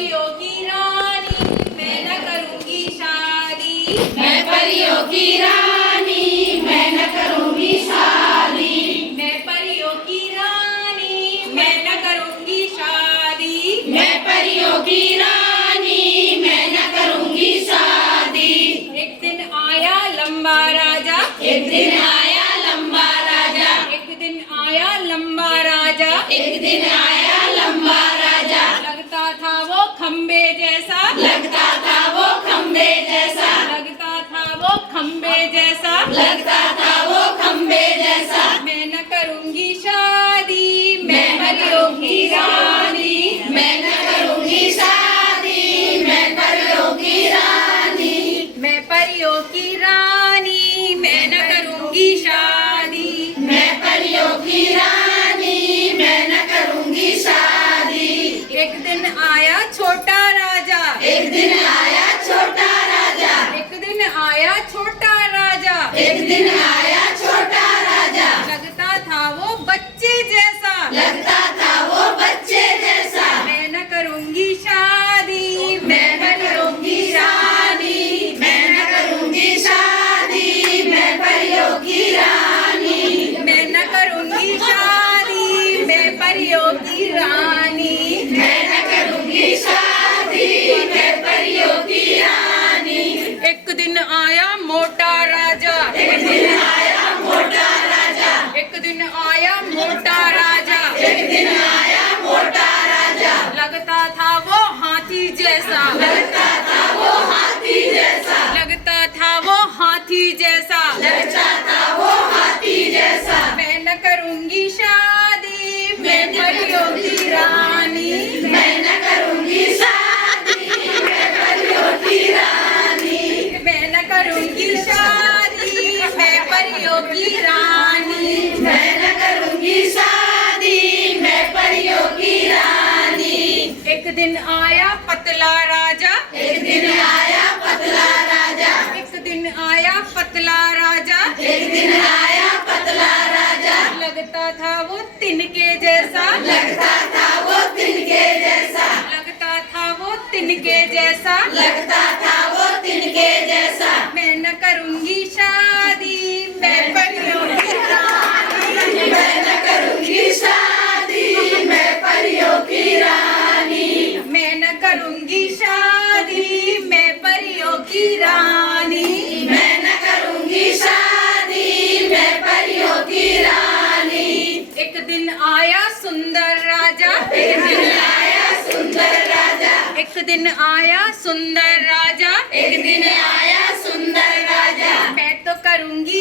परियों की रानी, मैं न करूंगी शादी। मैं परियों की रानी, मैं न करूंगी शादी। मैं परियों की रानी, मैं न करूंगी शादी। मैं परियों की रानी, मैं न करूंगी शादी। एक दिन आया लंबा राजा, एक दिन आया लंबा राजा, एक दिन आया लंबा राजा, एक दिन आया लंबा राजा। लगता था वो खंबे जैसा, लगता था वो खंबे जैसा, लगता था वो खंबे जैसा, लगता था वो खंबे जैसा। मैं न करूंगी शादी, मैं परियों की रानी, मैं न करूंगी शादी। मैं परियों की रानी, मैं परियों की रानी, मैं न करूंगी शादी। मैं परियों की रानी, मैं न करूंगी शादी। एक दिन आया छोटा राजा, एक दिन आया छोटा राजा, एक दिन आया छोटा राजा, एक दिन आया छोटा राजा। लगता था वो बच्चे जैसा, लगता था वो बच्चे जैसा। मैं न करूंगी शादी, मैं न करूंगी शादी, मैं न करूंगी शादी। मैं परियों की रानी, मैं न करूंगी शादी, मैं परियों की रानी। मैं न करूंगी शादी, मैं परियों की रानी। एक दिन आया मोटा राजा, एक दिन आया मोटा राजा, एक दिन आया मोटा राजा, एक दिन आया मोटा राजा। लगता था वो हाथी जैसा, लगता था वो हाथी जैसा, लगता था वो हाथी जैसा। लगता था वो हाथी जैसा। मैं न करूंगी शादी, मैं परियों की रानी। मैं न करूंगी शादी, मैं परियों की रानी। मैं न करूंगी शादी, मैं परियों की रानी। मैं न करूंगी शादी, मैं परियों की रानी। एक दिन आया पतला राजा, एक दिन आया पतला राजा, एक दिन आया पतला राजा, एक दिन आया पतला राजा। लगता था वो तिनके जैसा, लगता था वो तिनके जैसा, लगता था वो तिनके जैसा। लगता था वो तिनके जैसा। मैं न करूंगी शादी, मैं परियों की रानी। मैं न करूंगी शादी, मैं परियों की रानी। मैं न करूंगी शादी, मैं परियों की रानी। मैं न करूंगी शादी, मैं परियों की रानी। एक दिन आया सुंदर राजा, एक दिन आया सुंदर राजा, एक दिन आया सुंदर राजा। एक दिन आया सुंदर राजा। मैं तो करूंगी